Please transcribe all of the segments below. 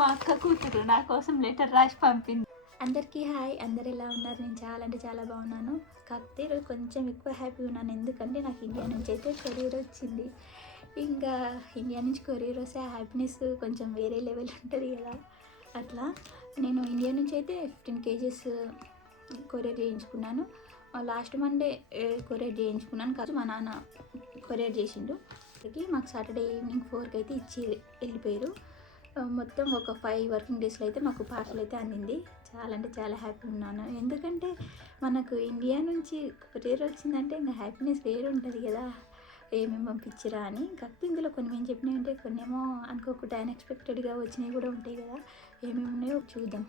మా అక్క కూతురు నా కోసం లెటర్ రాసి పంపింది. అందరికీ హాయ్, అందరు ఎలా ఉన్నారు? నేను చాలా అంటే చాలా బాగున్నాను. కాకపోతే ఈరోజు కొంచెం ఎక్కువ హ్యాపీగా ఉన్నాను, ఎందుకంటే నాకు ఇండియా నుంచి అయితే కొరియర్ వచ్చింది. ఇంకా ఇండియా నుంచి కొరియర్ వస్తే ఆ హ్యాపీనెస్ కొంచెం వేరే లెవెల్ ఉంటుంది కదా. అట్లా నేను ఇండియా నుంచి అయితే 15 kgs కొరియర్ చేయించుకున్నాను. లాస్ట్ మండే కొరియర్ చేయించుకున్నాను కాదు, మా నాన్న కొరియర్ చేసిండు. మాకు సాటర్డే ఈవినింగ్ 4కి అయితే ఇచ్చి వెళ్ళిపోయారు. మొత్తం ఒక 5 వర్కింగ్ డేస్లో అయితే మాకు పార్సల్ అయితే అందింది. చాలా అంటే చాలా హ్యాపీ ఉన్నాను, ఎందుకంటే మనకు ఇండియా నుంచి కొరియర్ వచ్చిందంటే ఇంకా హ్యాపీనెస్ వేరే ఉంటుంది కదా. ఏమేమి పంపించిరా అని. కాకపోతే ఇందులో కొన్ని మేము చెప్పినవి ఉంటాయి, కొన్ని ఏమో అనుకోకుండా అన్ఎక్స్పెక్టెడ్గా వచ్చినవి కూడా ఉంటాయి కదా. ఏమేమి ఉన్నాయో చూద్దాం.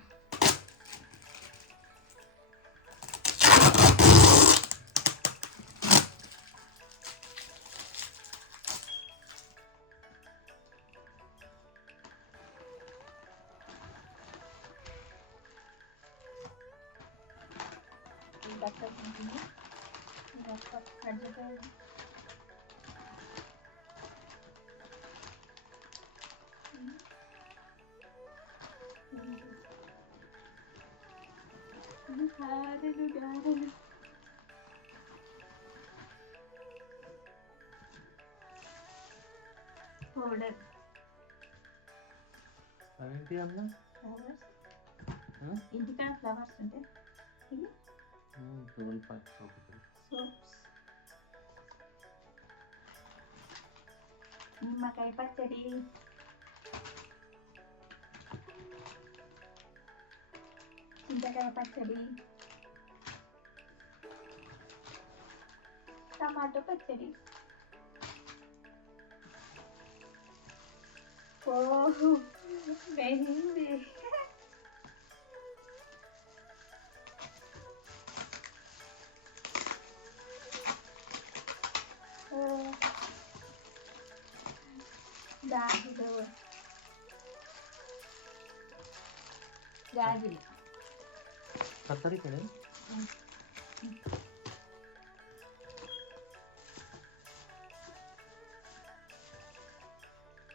పౌడర్ అదేంటి అన్న ఫ్లవర్స్, ఇంటికాడ ఫ్లవర్స్ ఉంటాయి. ఇవి సోప్స్, నిమ్మకాయ పచ్చడి, చింతకాయ పచ్చడి, టమాటో పచ్చడి. ఓహో వెయ్యింది. గాజులు కత్తరి ఇక్కడ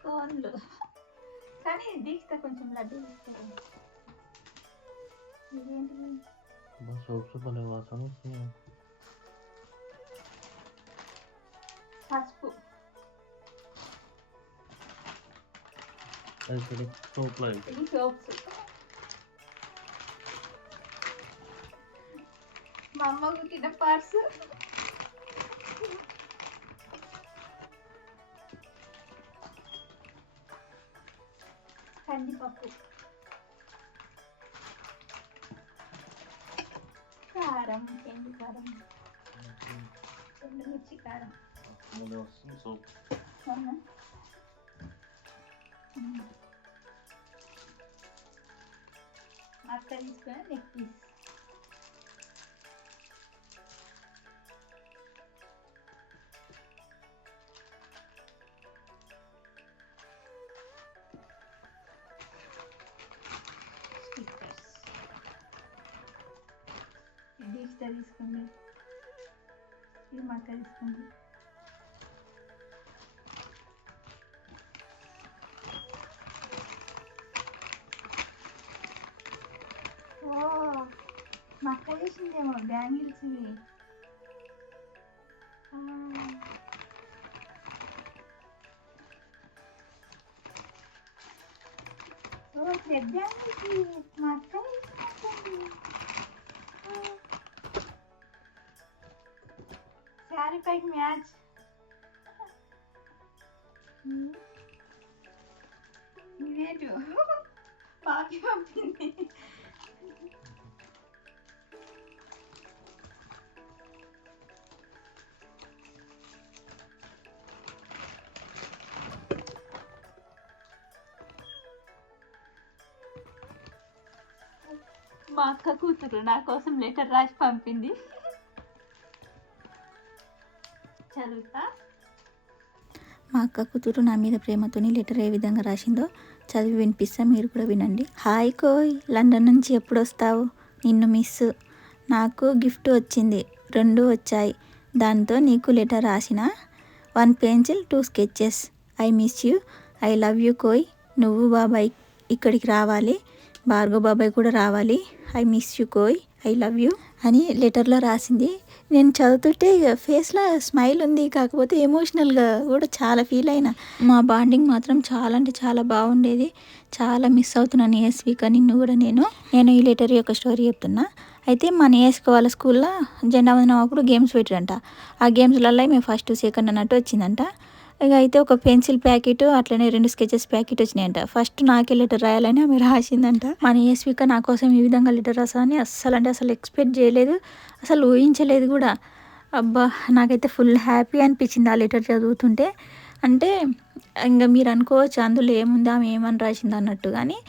కోన్లు, కానీ దీక్ష కొంచెం లడ్డు ఇదేంటి? సోప్స్ భలే వాసన వస్తున్నాయి. పసుపు, సోప్ ఇది సోప్స్. మా అమ్మ కుట్టిన పర్సు, కందిపప్పు, కారం, ఎండు కారం, ఎండుమిర్చి కారం. సోప్ అక్క తీసుకుని నెక్ పీస్, స్టిక్కర్స్. దీక్ష తీసుకుంది, ఇది మా అక్క తీసుకుంది. మా అక్క చేసిందేమో బ్యాంగిల్స్ ఇవి. థ్రెడ్ బ్యాంగిల్స్ మా అక్క చేసింది. శారీ పైకి మ్యాచ్. ఇదేంటో పాకి పంపింది. మా అక్క కూతురు నా కోసం లెటర్ రాసి పంపింది, చదువుతా. మా అక్క కూతురు నా మీద ప్రేమతోని లెటర్ ఏ విధంగా రాసిందో చదివి వినిపిస్తా, మీరు కూడా వినండి. హాయ్ కోయ్, లండన్ నుంచి ఎప్పుడు వస్తావు? నిన్ను మిస్. నాకు గిఫ్ట్ వచ్చింది, 2 వచ్చాయి. దాంతో నీకు లెటర్ రాసిన. 1 pencil 2 sketches. I miss you, I love you కోయ్. నువ్వు బాబాయ్ ఇక్కడికి రావాలి, భార్గవ్ బాబాయ్ కూడా రావాలి, ఐ మిస్ యూ కోయ్, ఐ లవ్ యూ అని లెటర్లో రాసింది. నేను చదువుతుంటే ఫేస్లో స్మైల్ ఉంది, కాకపోతే ఎమోషనల్గా కూడా చాలా ఫీల్ అయినా. మా బాండింగ్ మాత్రం చాలా అంటే చాలా బాగుండేది. చాలా మిస్ అవుతున్నాను ఏఎస్విక, నిన్ను కూడా. నేను ఈ లెటర్ యొక్క స్టోరీ చెప్తున్నా. అయితే మా నేఎస్కి వాళ్ళ స్కూల్లో జెండా వందనం అప్పుడు గేమ్స్ పెట్టారంట. ఆ గేమ్స్లలో మేము ఫస్ట్ సెకండ్ అన్నట్టు వచ్చిందంట. ఇక అయితే ఒక పెన్సిల్ ప్యాకెట్ అట్లనే 2 స్కెచెస్ ప్యాకెట్ వచ్చినాయంట. ఫస్ట్ నాకే లెటర్ రాయాలని ఆమె రాసిందంట. మన ఏఎస్విక నా కోసం ఈ విధంగా లెటర్ రాసాని అస్సలు ఎక్స్పెక్ట్ చేయలేదు, అసలు ఊహించలేదు కూడా. అబ్బా, నాకైతే ఫుల్ హ్యాపీ అనిపించింది ఆ లెటర్ చదువుతుంటే. అంటే ఇంకా మీరు అనుకోవచ్చు అందులో ఏముంది, ఆమె ఏమని రాసింది అన్నట్టు, కానీ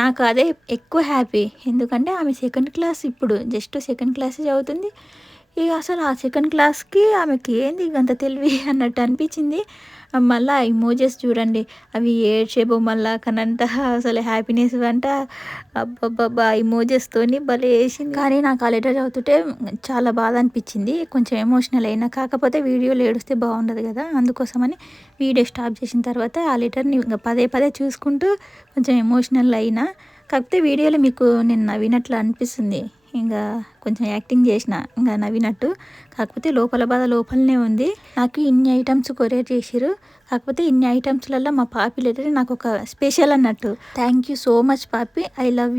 నాకు అదే ఎక్కువ హ్యాపీ. ఎందుకంటే ఆమె సెకండ్ క్లాస్, ఇప్పుడు జస్ట్ సెకండ్ క్లాస్ చదువుతుంది. ఇక అసలు ఆ సెకండ్ క్లాస్కి ఆమెకి ఏంది అంత తెలివి అన్నట్టు అనిపించింది. మళ్ళీ ఇమోజెస్ చూడండి, అవి ఏడ్చే బొమ్మల్లా కనంత అసలు హ్యాపీనెస్ అంట. అబ్బబ్బబ్బా, ఇమోజెస్తోని భలే వేసింది. కానీ నాకు ఆ లెటర్ చదువుతుంటే చాలా బాధ అనిపించింది, కొంచెం ఎమోషనల్ అయినా. కాకపోతే వీడియోలో ఏడుస్తే బాగుండదు కదా, అందుకోసమని వీడియో స్టాప్ చేసిన తర్వాత ఆ లెటర్ని ఇంకా పదే పదే చూసుకుంటూ కొంచెం ఎమోషనల్ అయినా. కాకపోతే వీడియోలో మీకు నేను నవ్వినట్లు అనిపిస్తుంది, ఇంకా కొంచెం యాక్టింగ్ చేసిన ఇంకా నవ్వినట్టు. కాకపోతే లోపల బాధ లోపలనే ఉంది. నాకు ఇన్ని ఐటమ్స్ కొరియర్ చేసిరు, కాకపోతే ఇన్ని ఐటమ్స్లలో మా పాపి లెటర్ నాకు ఒక స్పెషల్ అన్నట్టు. థ్యాంక్ యూ సో మచ్ పాపి, I love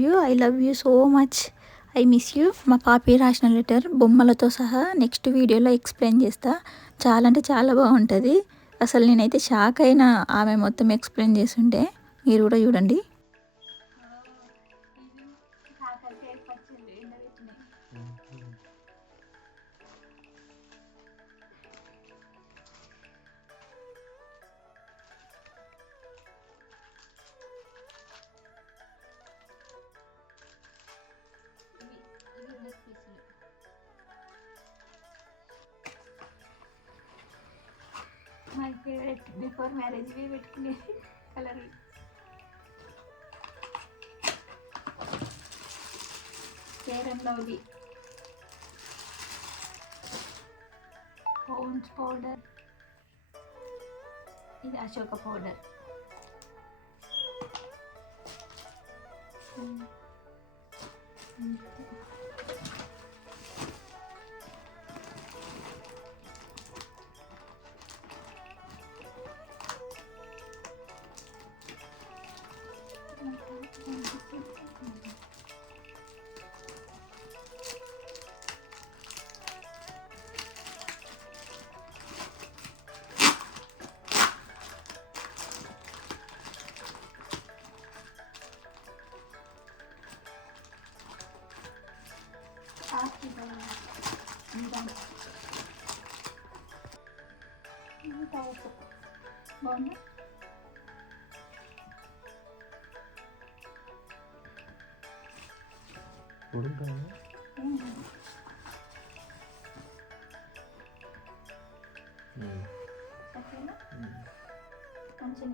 you so much, I miss you. మా పాపి రాసిన లెటర్ బొమ్మలతో సహా నెక్స్ట్ వీడియోలో ఎక్స్ప్లెయిన్ చేస్తా. చాలా అంటే చాలా బాగుంటుంది. అసలు నేనైతే షాక్ అయినా ఆమె మొత్తం ఎక్స్ప్లెయిన్ చేస్తుంటే. మీరు కూడా చూడండి. మై ఫేవరెట్ బిఫోర్ మ్యారేజ్ పెట్టుకునేది colour. Fair and lovely pounds powder, ఇది అశోక పౌడర్. బాగుంది. మంచిగా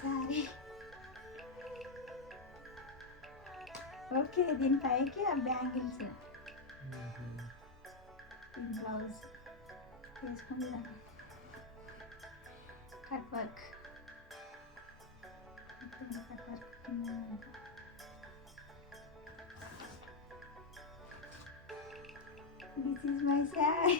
సరే. ఓకే, దీనిపైకి ఆ బ్యాంగిల్స్, బ్లౌజ్ వేసుకుంది, cut work. This is my sari.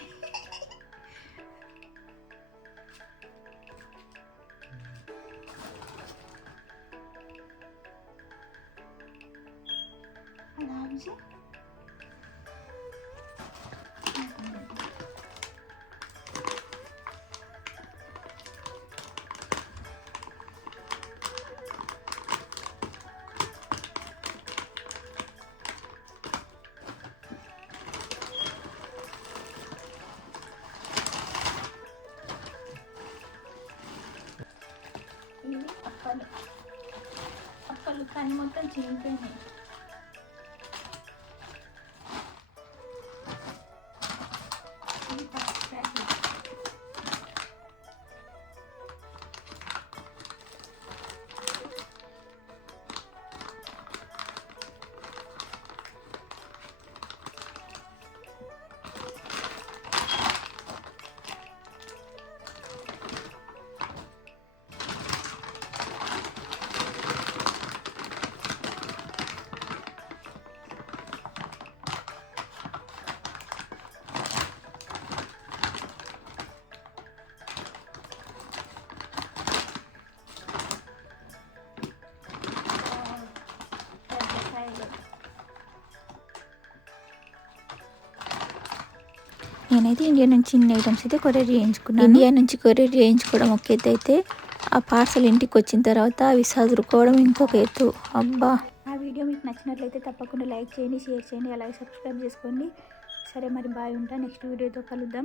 ఇవి అప్పలు కానీ మొత్తం చినిగిపోయినాయి. నేనైతే ఇండియా నుంచి ఇన్ని ఐటమ్స్ అయితే కొరియర్ చేయించుకున్నాను. ఇండియా నుంచి కొరియర్ చేయించుకోవడం ఒక ఎత్తు అయితే ఆ పార్సల్ ఇంటికి వచ్చిన తర్వాత అవి సదురుకోవడం ఇంకొక ఎత్తు. అబ్బా, ఆ వీడియో మీకు నచ్చినట్లయితే తప్పకుండా లైక్ చేయండి, షేర్ చేయండి, అలాగే సబ్స్క్రైబ్ చేసుకోండి. సరే మరి బాయ్, ఉంటా. నెక్స్ట్ వీడియోతో కలుద్దాం.